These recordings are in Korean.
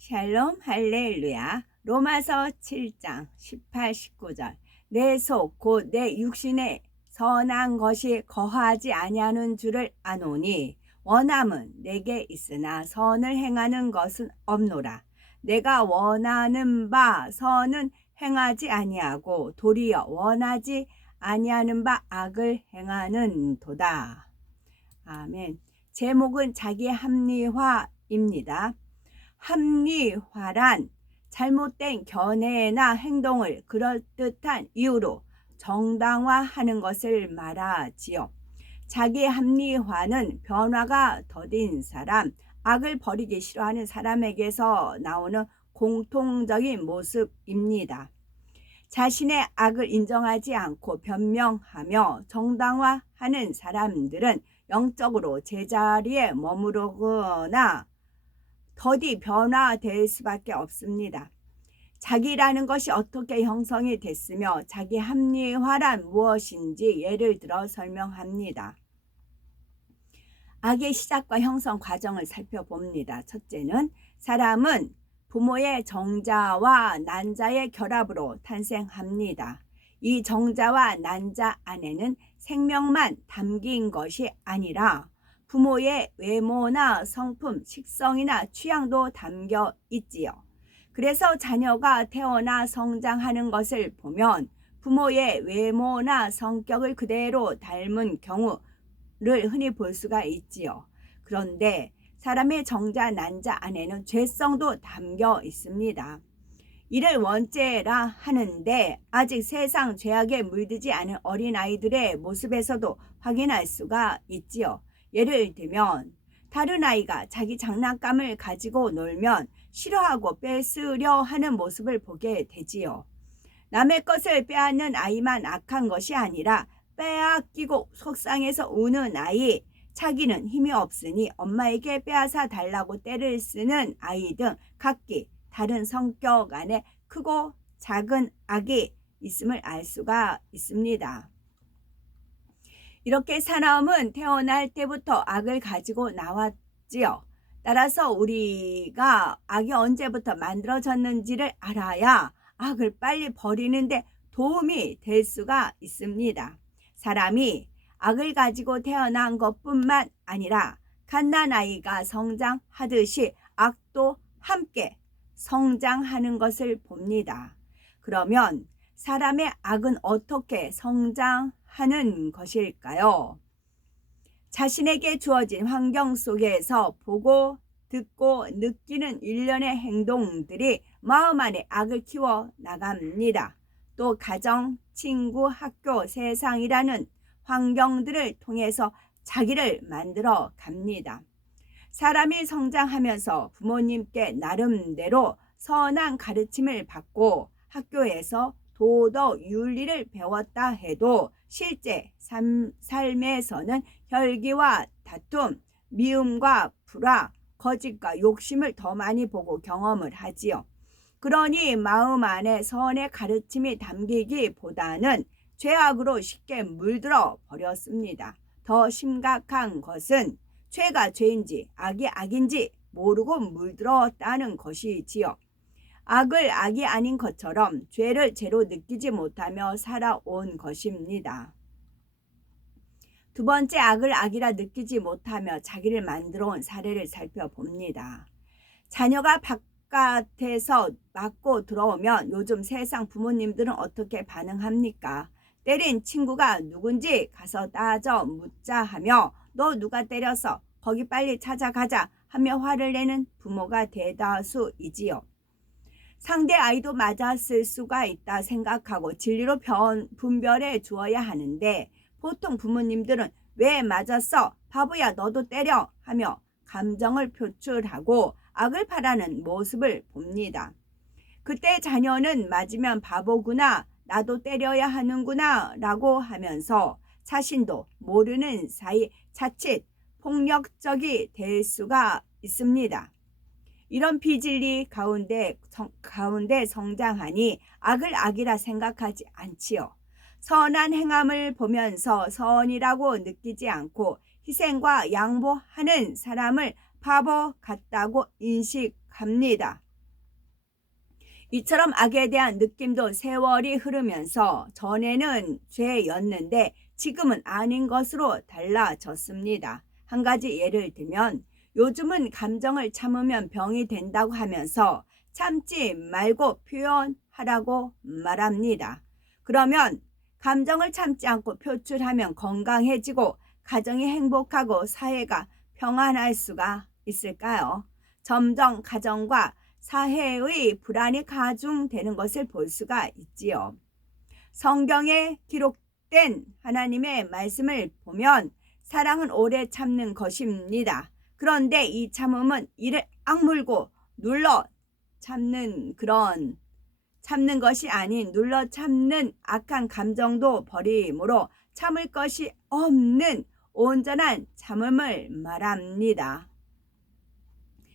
샬롬 할렐루야. 로마서 7장 18, 19절. 내 속 곧 내 육신에 선한 것이 거하지 아니하는 줄을 아노니 원함은 내게 있으나 선을 행하는 것은 없노라. 내가 원하는 바 선은 행하지 아니하고 도리어 원하지 아니하는 바 악을 행하는 도다. 아멘. 제목은 자기 합리화입니다. 합리화란 잘못된 견해나 행동을 그럴듯한 이유로 정당화하는 것을 말하지요. 자기 합리화는 변화가 더딘 사람, 악을 버리기 싫어하는 사람에게서 나오는 공통적인 모습입니다. 자신의 악을 인정하지 않고 변명하며 정당화하는 사람들은 영적으로 제자리에 머무르거나 더디 변화될 수밖에 없습니다. 자기라는 것이 어떻게 형성이 됐으며 자기 합리화란 무엇인지 예를 들어 설명합니다. 악의 시작과 형성 과정을 살펴봅니다. 첫째는 사람은 부모의 정자와 난자의 결합으로 탄생합니다. 이 정자와 난자 안에는 생명만 담긴 것이 아니라 부모의 외모나 성품, 식성이나 취향도 담겨 있지요. 그래서 자녀가 태어나 성장하는 것을 보면 부모의 외모나 성격을 그대로 닮은 경우를 흔히 볼 수가 있지요. 그런데 사람의 정자, 난자 안에는 죄성도 담겨 있습니다. 이를 원죄라 하는데 아직 세상 죄악에 물들지 않은 어린아이들의 모습에서도 확인할 수가 있지요. 예를 들면 다른 아이가 자기 장난감을 가지고 놀면 싫어하고 뺏으려 하는 모습을 보게 되지요. 남의 것을 빼앗는 아이만 악한 것이 아니라 빼앗기고 속상해서 우는 아이, 자기는 힘이 없으니 엄마에게 빼앗아 달라고 떼를 쓰는 아이 등 각기 다른 성격 안에 크고 작은 악이 있음을 알 수가 있습니다. 이렇게 사람은 태어날 때부터 악을 가지고 나왔지요. 따라서 우리가 악이 언제부터 만들어졌는지를 알아야 악을 빨리 버리는데 도움이 될 수가 있습니다. 사람이 악을 가지고 태어난 것뿐만 아니라 갓난아이가 성장하듯이 악도 함께 성장하는 것을 봅니다. 그러면 사람의 악은 어떻게 성장하는 것일까요? 자신에게 주어진 환경 속에서 보고 듣고 느끼는 일련의 행동들이 마음 안에 악을 키워 나갑니다. 또 가정, 친구, 학교, 세상이라는 환경들을 통해서 자기를 만들어 갑니다. 사람이 성장하면서 부모님께 나름대로 선한 가르침을 받고 학교에서 도덕, 윤리를 배웠다 해도 실제 삶에서는 혈기와 다툼, 미움과 불화, 거짓과 욕심을 더 많이 보고 경험을 하지요. 그러니 마음 안에 선의 가르침이 담기기보다는 죄악으로 쉽게 물들어 버렸습니다. 더 심각한 것은 죄가 죄인지 악이 악인지 모르고 물들었다는 것이지요. 악을 악이 아닌 것처럼 죄를 죄로 느끼지 못하며 살아온 것입니다. 두 번째, 악을 악이라 느끼지 못하며 자기를 만들어 온 사례를 살펴봅니다. 자녀가 바깥에서 맞고 들어오면 요즘 세상 부모님들은 어떻게 반응합니까? 때린 친구가 누군지 가서 따져 묻자 하며 너 누가 때렸어? 거기 빨리 찾아가자 하며 화를 내는 부모가 대다수이지요. 상대 아이도 맞았을 수가 있다 생각하고 진리로 분별해 주어야 하는데 보통 부모님들은 왜 맞았어? 바보야 너도 때려 하며 감정을 표출하고 악을 바라는 모습을 봅니다. 그때 자녀는 맞으면 바보구나, 나도 때려야 하는구나 라고 하면서 자신도 모르는 사이 자칫 폭력적이 될 수가 있습니다. 이런 비진리 가운데 성장하니 악을 악이라 생각하지 않지요. 선한 행함을 보면서 선이라고 느끼지 않고 희생과 양보하는 사람을 바보 같다고 인식합니다. 이처럼 악에 대한 느낌도 세월이 흐르면서 전에는 죄였는데 지금은 아닌 것으로 달라졌습니다. 한 가지 예를 들면 요즘은 감정을 참으면 병이 된다고 하면서 참지 말고 표현하라고 말합니다. 그러면 감정을 참지 않고 표출하면 건강해지고 가정이 행복하고 사회가 평안할 수가 있을까요? 점점 가정과 사회의 불안이 가중되는 것을 볼 수가 있지요. 성경에 기록된 하나님의 말씀을 보면 사랑은 오래 참는 것입니다. 그런데 이 참음은 이를 악물고 눌러 참는 것이 아닌 눌러 참는 악한 감정도 버림으로 참을 것이 없는 온전한 참음을 말합니다.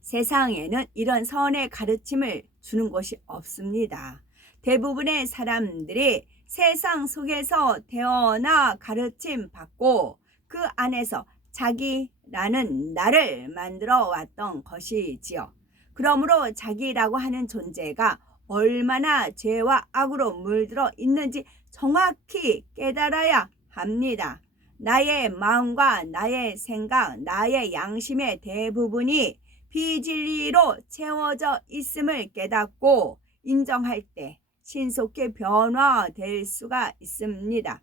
세상에는 이런 선의 가르침을 주는 곳이 없습니다. 대부분의 사람들이 세상 속에서 태어나 가르침 받고 그 안에서 자기라는 나를 만들어 왔던 것이지요. 그러므로 자기라고 하는 존재가 얼마나 죄와 악으로 물들어 있는지 정확히 깨달아야 합니다. 나의 마음과 나의 생각, 나의 양심의 대부분이 비진리로 채워져 있음을 깨닫고 인정할 때 신속히 변화될 수가 있습니다.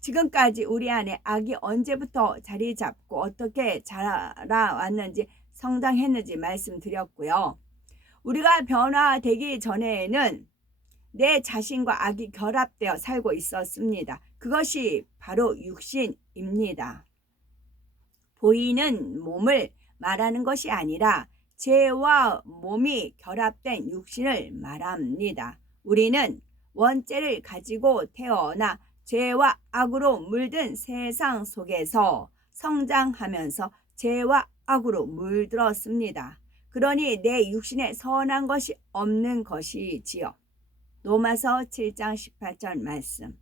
지금까지 우리 안에 악이 언제부터 자리 잡고 어떻게 자라왔는지 성장했는지 말씀드렸고요. 우리가 변화되기 전에는 내 자신과 악이 결합되어 살고 있었습니다. 그것이 바로 육신입니다. 보이는 몸을 말하는 것이 아니라 죄와 몸이 결합된 육신을 말합니다. 우리는 원죄를 가지고 태어나 죄와 악으로 물든 세상 속에서 성장하면서 죄와 악으로 물들었습니다. 그러니 내 육신에 선한 것이 없는 것이지요. 로마서 7장 18절 말씀.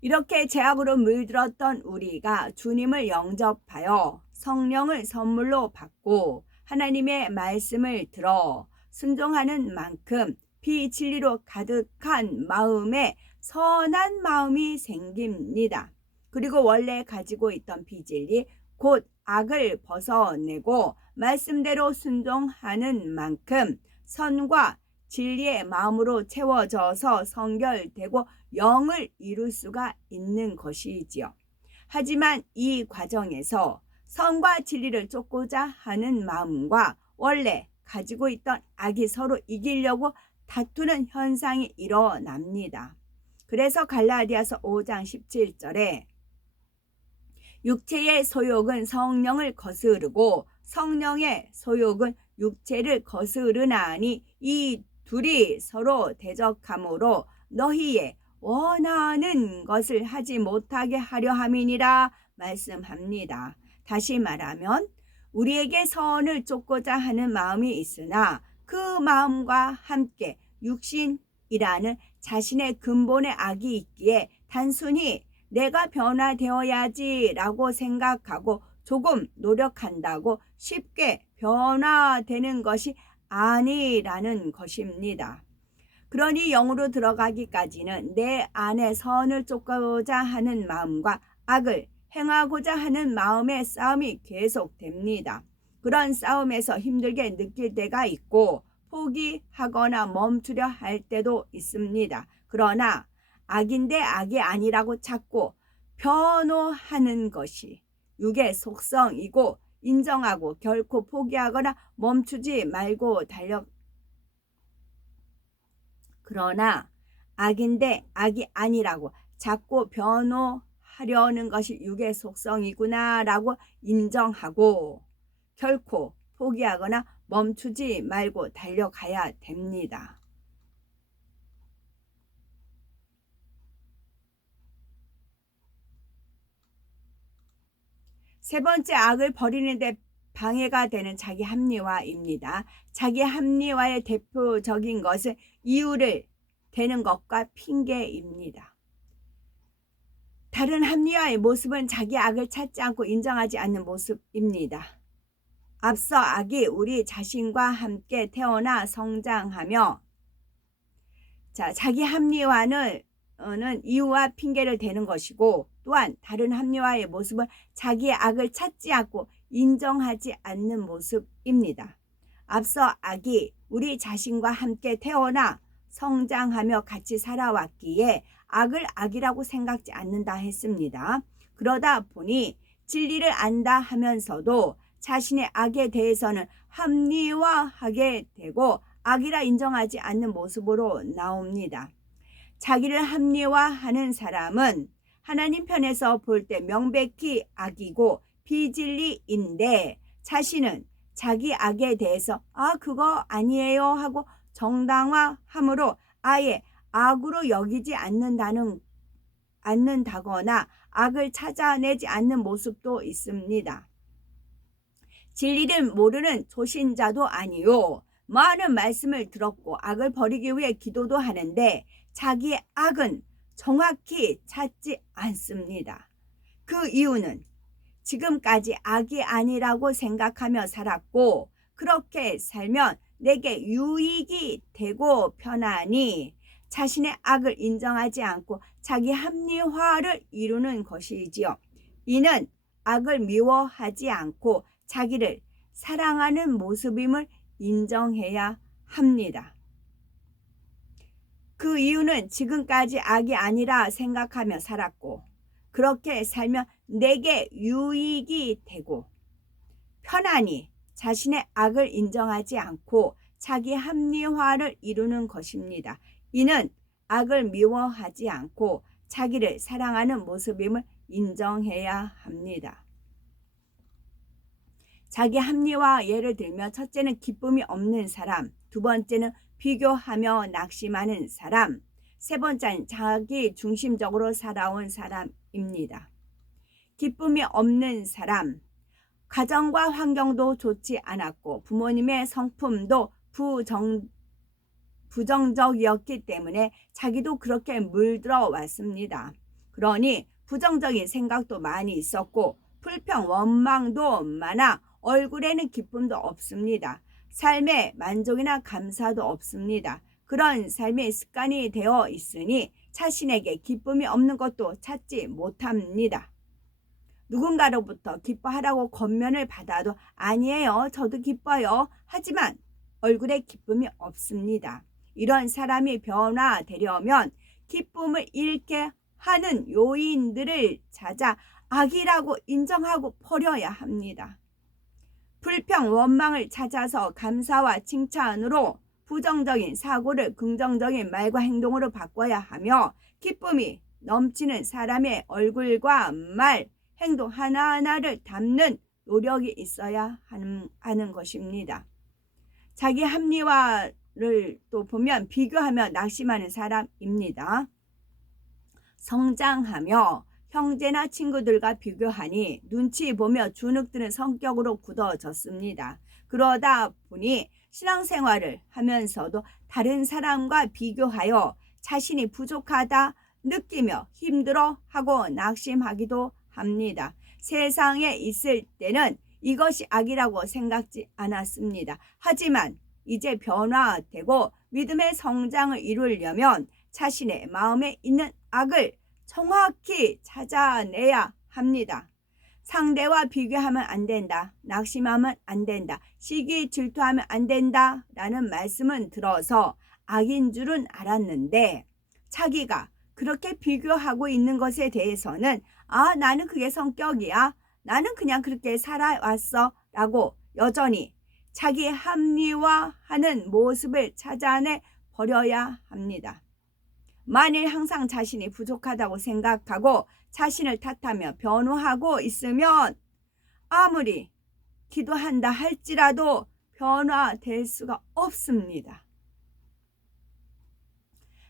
이렇게 죄악으로 물들었던 우리가 주님을 영접하여 성령을 선물로 받고 하나님의 말씀을 들어 순종하는 만큼 비진리로 가득한 마음에 선한 마음이 생깁니다. 그리고 원래 가지고 있던 비진리 곧 악을 벗어내고 말씀대로 순종하는 만큼 선과 진리의 마음으로 채워져서 성결되고 영을 이룰 수가 있는 것이지요. 하지만 이 과정에서 선과 진리를 쫓고자 하는 마음과 원래 가지고 있던 악이 서로 이기려고 다투는 현상이 일어납니다. 그래서 갈라디아서 5장 17절에 육체의 소욕은 성령을 거스르고 성령의 소욕은 육체를 거스르나니 이 둘이 서로 대적하므로 너희의 원하는 것을 하지 못하게 하려 함이니라 말씀합니다. 다시 말하면 우리에게 선을 쫓고자 하는 마음이 있으나 그 마음과 함께 육신이라는 자신의 근본의 악이 있기에 단순히 내가 변화되어야지라고 생각하고 조금 노력한다고 쉽게 변화되는 것이 아니라는 것입니다. 그러니 영으로 들어가기까지는 내 안에 선을 쫓고자 하는 마음과 악을 행하고자 하는 마음의 싸움이 계속됩니다. 그런 싸움에서 힘들게 느낄 때가 있고 포기하거나 멈추려 할 때도 있습니다. 그러나 악인데 악이 아니라고 자꾸 변호하는 것이 육의 속성이고 인정하고 결코 포기하거나 멈추지 말고 그러나 악인데 악이 아니라고 자꾸 변호하려는 것이 육의 속성이구나 라고 인정하고 결코 포기하거나 멈추지 말고 달려가야 됩니다. 세 번째, 악을 버리는 데 방해가 되는 자기 합리화입니다. 자기 합리화의 대표적인 것은 이유를 대는 것과 핑계입니다. 다른 합리화의 모습은 자기 악을 찾지 않고 인정하지 않는 모습입니다. 앞서 악이 우리 자신과 함께 태어나 성장하며 자, 자기 합리화는 이유와 핑계를 대는 것이고, 또한 다른 합리화의 모습은 자기의 악을 찾지 않고 인정하지 않는 모습입니다. 앞서 악이 우리 자신과 함께 태어나 성장하며 같이 살아왔기에 악을 악이라고 생각지 않는다 했습니다. 그러다 보니 진리를 안다 하면서도 자신의 악에 대해서는 합리화하게 되고 악이라 인정하지 않는 모습으로 나옵니다. 자기를 합리화하는 사람은 하나님 편에서 볼 때 명백히 악이고 비진리인데, 자신은 자기 악에 대해서 그거 아니에요 하고 정당화함으로 아예 악으로 여기지 않는다거나 악을 찾아내지 않는 모습도 있습니다. 진리를 모르는 조신자도 아니요, 많은 말씀을 들었고 악을 버리기 위해 기도도 하는데 자기의 악은 정확히 찾지 않습니다. 그 이유는 지금까지 악이 아니라고 생각하며 살았고, 그렇게 살면 내게 유익이 되고 편하니 자신의 악을 인정하지 않고 자기 합리화를 이루는 것이지요. 이는 악을 미워하지 않고 자기를 사랑하는 모습임을 인정해야 합니다. 그 이유는 지금까지 악이 아니라 생각하며 살았고, 그렇게 살면 내게 유익이 되고 편안히 자신의 악을 인정하지 않고 자기 합리화를 이루는 것입니다. 이는 악을 미워하지 않고 자기를 사랑하는 모습임을 인정해야 합니다. 자기 합리화 예를 들면, 첫째는 기쁨이 없는 사람, 두 번째는 비교하며 낙심하는 사람, 세 번째는 자기 중심적으로 살아온 사람입니다. 기쁨이 없는 사람, 가정과 환경도 좋지 않았고 부모님의 성품도 부정적이었기 때문에 자기도 그렇게 물들어 왔습니다. 그러니 부정적인 생각도 많이 있었고 불평, 원망도 많아 얼굴에는 기쁨도 없습니다. 삶에 만족이나 감사도 없습니다. 그런 삶의 습관이 되어 있으니 자신에게 기쁨이 없는 것도 찾지 못합니다. 누군가로부터 기뻐하라고 권면을 받아도 아니에요, 저도 기뻐요 하지만 얼굴에 기쁨이 없습니다. 이런 사람이 변화되려면 기쁨을 잃게 하는 요인들을 찾아 악이라고 인정하고 버려야 합니다. 불평, 원망을 찾아서 감사와 칭찬으로 부정적인 사고를 긍정적인 말과 행동으로 바꿔야 하며, 기쁨이 넘치는 사람의 얼굴과 말, 행동 하나하나를 담는 노력이 있어야 하는 것입니다. 자기 합리화를 또 보면 비교하며 낙심하는 사람입니다. 성장하며 형제나 친구들과 비교하니 눈치 보며 주눅드는 성격으로 굳어졌습니다. 그러다 보니 신앙생활을 하면서도 다른 사람과 비교하여 자신이 부족하다 느끼며 힘들어하고 낙심하기도 합니다. 세상에 있을 때는 이것이 악이라고 생각지 않았습니다. 하지만 이제 변화되고 믿음의 성장을 이루려면 자신의 마음에 있는 악을 정확히 찾아내야 합니다. 상대와 비교하면 안 된다, 낙심하면 안 된다, 시기 질투하면 안 된다 라는 말씀은 들어서 악인 줄은 알았는데, 자기가 그렇게 비교하고 있는 것에 대해서는 나는 그게 성격이야, 나는 그냥 그렇게 살아왔어 라고 여전히 자기 합리화하는 모습을 찾아내 버려야 합니다. 만일 항상 자신이 부족하다고 생각하고 자신을 탓하며 변호하고 있으면 아무리 기도한다 할지라도 변화될 수가 없습니다.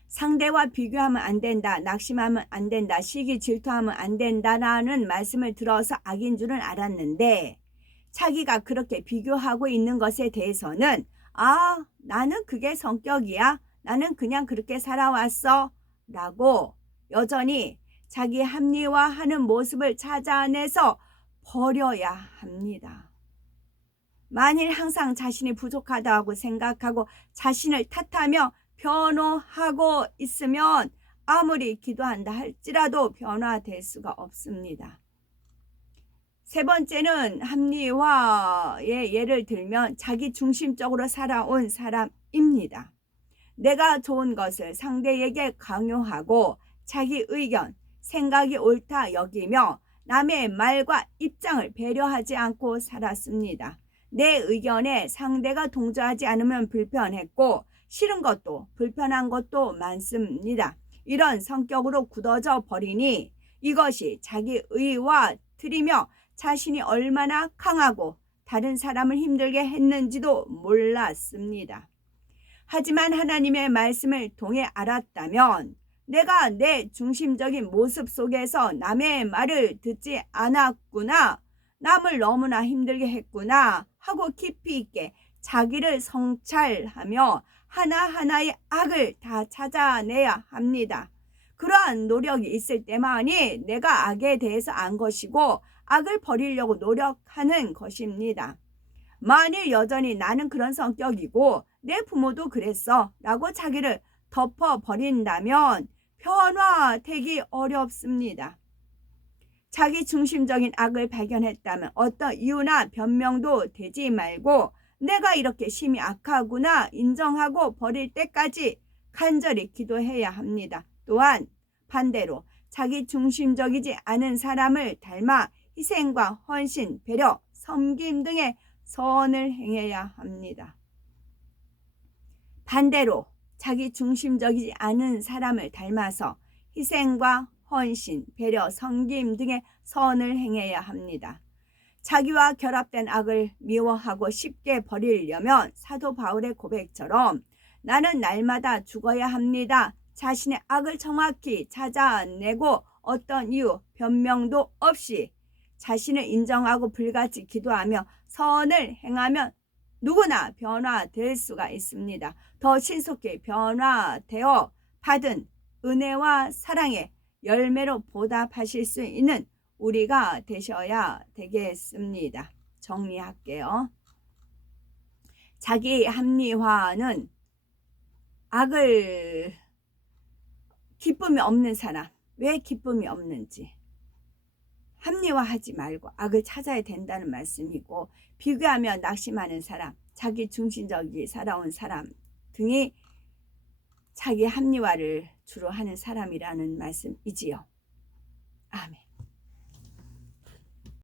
상대와 비교하면 안 된다, 낙심하면 안 된다, 시기 질투하면 안 된다라는 말씀을 들어서 악인 줄은 알았는데, 자기가 그렇게 비교하고 있는 것에 대해서는 나는 그게 성격이야, 나는 그냥 그렇게 살아왔어 라고 여전히 자기 합리화하는 모습을 찾아내서 버려야 합니다. 만일 항상 자신이 부족하다고 생각하고 자신을 탓하며 변호하고 있으면 아무리 기도한다 할지라도 변화될 수가 없습니다. 세 번째는 합리화의 예를 들면 자기 중심적으로 살아온 사람입니다. 내가 좋은 것을 상대에게 강요하고 자기 의견, 생각이 옳다 여기며 남의 말과 입장을 배려하지 않고 살았습니다. 내 의견에 상대가 동조하지 않으면 불편했고 싫은 것도 불편한 것도 많습니다. 이런 성격으로 굳어져 버리니 이것이 자기 의와 틀이며 자신이 얼마나 강하고 다른 사람을 힘들게 했는지도 몰랐습니다. 하지만 하나님의 말씀을 통해 알았다면 내가 내 중심적인 모습 속에서 남의 말을 듣지 않았구나, 남을 너무나 힘들게 했구나 하고 깊이 있게 자기를 성찰하며 하나하나의 악을 다 찾아내야 합니다. 그러한 노력이 있을 때만이 내가 악에 대해서 안 것이고 악을 버리려고 노력하는 것입니다. 만일 여전히 나는 그런 성격이고 내 부모도 그랬어 라고 자기를 덮어버린다면 변화되기 어렵습니다. 자기 중심적인 악을 발견했다면 어떤 이유나 변명도 되지 말고 내가 이렇게 심히 악하구나 인정하고 버릴 때까지 간절히 기도해야 합니다. 또한 반대로 자기 중심적이지 않은 사람을 닮아 희생과 헌신, 배려, 섬김 등의 선을 행해야 합니다. 반대로 자기 중심적이지 않은 사람을 닮아서 희생과 헌신, 배려, 섬김 등의 선을 행해야 합니다. 자기와 결합된 악을 미워하고 쉽게 버리려면 사도 바울의 고백처럼 나는 날마다 죽어야 합니다. 자신의 악을 정확히 찾아내고 어떤 이유, 변명도 없이 자신을 인정하고 불같이 기도하며 선을 행하면 누구나 변화될 수가 있습니다. 더 신속히 변화되어 받은 은혜와 사랑의 열매로 보답하실 수 있는 우리가 되셔야 되겠습니다. 정리할게요. 자기 합리화는 악을 기쁨이 없는 사람, 왜 기쁨이 없는지 합리화하지 말고 악을 찾아야 된다는 말씀이고, 비교하며 낙심하는 사람, 자기 중심적이 살아온 사람 등이 자기 합리화를 주로 하는 사람이라는 말씀이지요. 아멘.